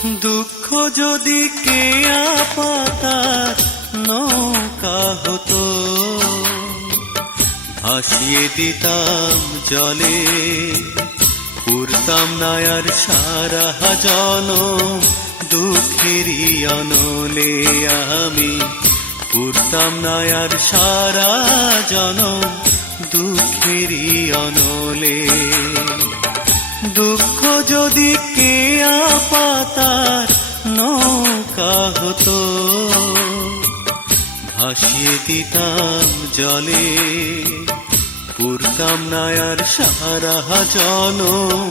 দুঃখ যদি কেয়া পাতার নৌকা হতো, ভাসিয়ে দিতাম জলে, পুরতাম না আর সারা জনম দুঃখেরই অনলে। আমি পুরতাম না আর সারা জনম দুঃখেরই অনলে। দুঃখ যদি কেয়া পাতার নৌকা হতো, ভাসিয়ে দিতাম জলে, পুরতাম না আর সারা জনম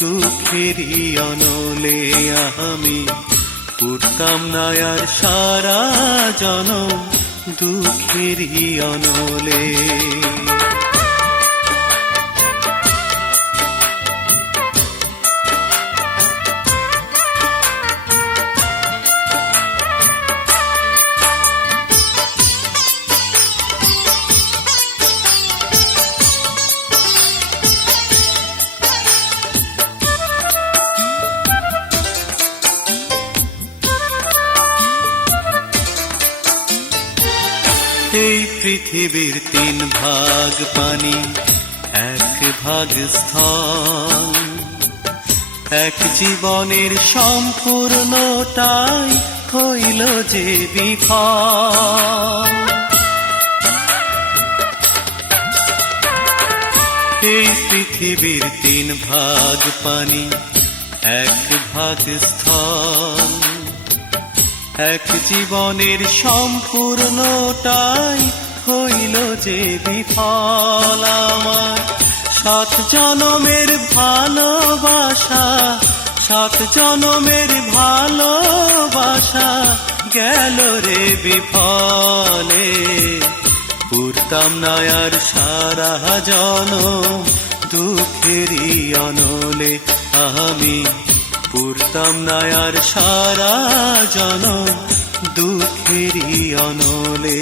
দুঃখেরই অনলে। আমি পুরতাম না আর সারা জনম দুঃখেরই অনলে। এই পৃথিবীর 3 ভাগ পানি, 1 ভাগ স্থল, এক জীবনের সম্পূর্ণটাই হইল যে বিফল। এই পৃথিবীর 3 ভাগ পানি, 1 ভাগ স্থল, এক জীবনের সম্পূর্ণটাই হইল যে বিফল। আমার 7 জনমের ভালোবাসা, 7 জনমের ভালোবাসা গেল রে বিফলে। পুরতাম না আর সারা জনম দুঃখেরই অনলে। আমি পুরতাম না আর সারা জনম দুঃখেরই অনলে।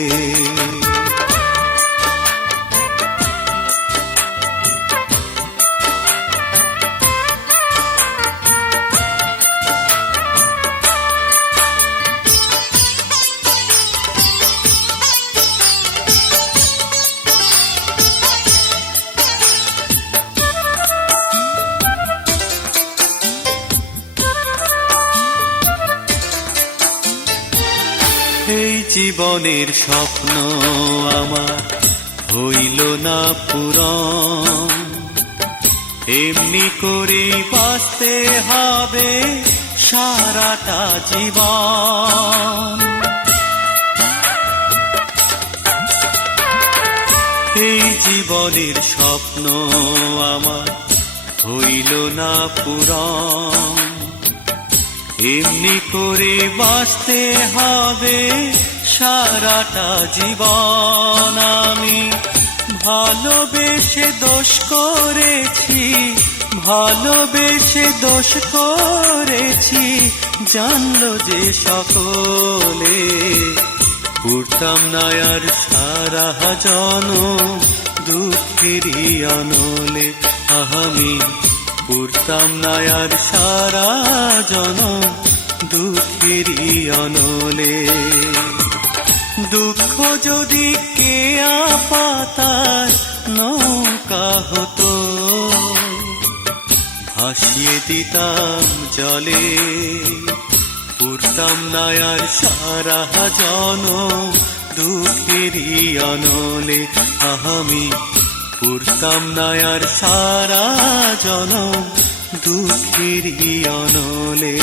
এই জীবনের স্বপ্ন আমার হইল না পূরণ, এমনি করে বাঁচতে হবে সারাটা জীবন। এই জীবনের স্বপ্ন আমার হইল না পূরণ, এমনি করে বাঁচতে হবে সারাটা জীবন। আমি ভালোবেসে দোষ করেছি, ভালোবেসে দোষ করেছি, জানলো যে সকলে। পুরতাম না আর সারা জনম দুঃখেরই অনলে। আমি পুরতাম না আর সারা জনম দুঃখেরই অনলে। দুঃখ যদি কেয়া পাতার নৌকা হতো, ভাসিয়ে দিতাম জলে, পুরতাম না আর সারা জনম দুঃখেরই অনলে। আমি পুরতাম না আর সারা জনম দুঃখেরই অনলে।